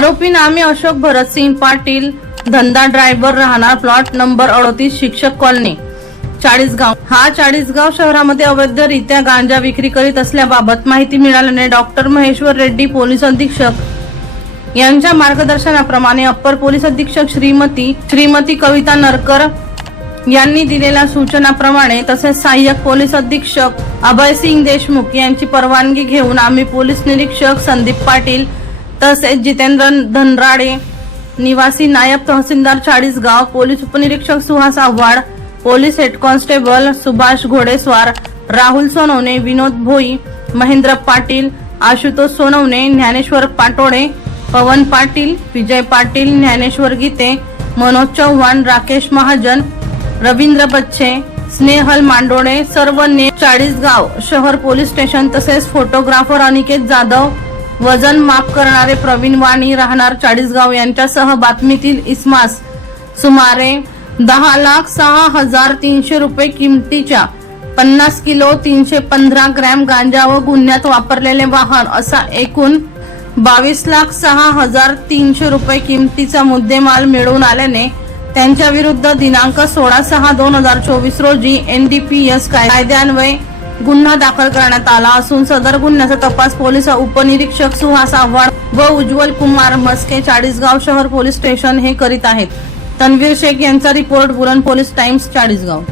आरोपी नामे अशोक भरतसिंग पाटील धंदा ड्रायव्हर राहणार प्लॉट नंबर अडतीस शिक्षक कॉलनी चाळीसगाव. हा चाळीसगाव शहरामध्ये अवैधरित्या गांजा विक्री करीत असल्याबाबत माहिती मिळाल्याने डॉक्टर महेश्वर रेड्डी पोलीस अधीक्षक यांच्या मार्गदर्शनाप्रमाणे अप्पर पोलीस अधीक्षक श्रीमती श्रीमती कविता नरकर यांनी दिलेल्या सूचनाप्रमाणे तसेच सहाय्यक पोलीस अधीक्षक अभय सिंग देशमुख यांची परवानगी घेऊन आम्ही पोलीस निरीक्षक संदीप पाटील तसेच जितेंद्र धनराडे निवासी नायब तहसीलदार चाळीसगाव पोलीस उपनिरीक्षक Suhas Avhad police head constable Subhash Ghodeswar Rahul Sonawane Vinod Bhoi Mahendra Patil Ashutosh Sonawane Dnyaneshwar Patode Pawan Patil Vijay Patil Dnyaneshwar Gite Manoj Chavan Rakesh Mahajan Ravindra Bachche Snehal Mandole सर्व ने चाळीसगाव शहर police station तसेच photographer Aniket Jadhav वजन माफ करणारे प्रवीण वाणी राहणार चाळीसगाव यांच्यासह बातमीतील इस्मास. सुमारे दहा लाख सहा हजार तीनशे रुपये किमतीच्या पन्नास किलो तीनशे पंधरा ग्रॅम गांजा व गुन्ह्यात वापरलेले वाहन असा एकूण बावीस लाख सहा हजार तीनशे रुपये किमतीचा मुद्देमाल मिळवून आल्याने त्यांच्या विरुद्ध दिनांक सोळा सहा दोन हजार चोवीस रोजी एनडीपीएस कायद्यान्वये गुन्हा दाखल करण्यात आला असून सदर गुन्ह्याचा तपास पोलीस उपनिरीक्षक सुहास आव्हाड व उज्ज्वल कुमार मस्के चाळीसगाव शहर पोलीस स्टेशन हे करीत आहेत. तन्वीर शेख यांचा रिपोर्ट बुलन पोलीस टाइम्स चाळीसगाव.